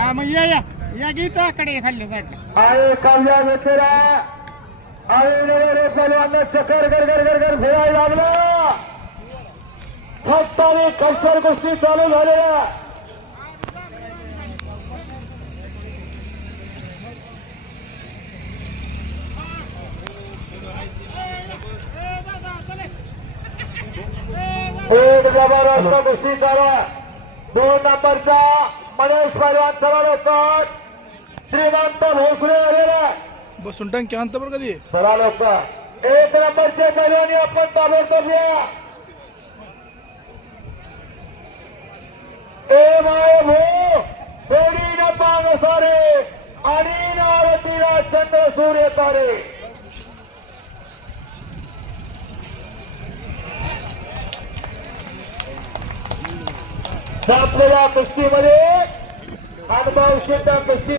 मग या गीताकडे खाल्ले साईडला आहे काव्या मित्रा पहिल्यांदा चक्कर गरगर फिरायला लागला. फक्त आणि कौशल गोष्टी चालू झालेल्या. एक जबरदस्त कुस्ती चालू. 2 नंबरचा मनेश पैलवान सवाल होतात. श्रीमंत भोसले आलेला बसून टंकी आणतं बरं कधी चला लोक. 1 नंबरचे पैलवानी आपण ताबडतोब या. ए माय भो थोडी न पान सारे आणि नारतीला चंद्र सूर्य तारे. आपल्याला कुस्तीमध्ये अनुभव सिद्ध कुस्ती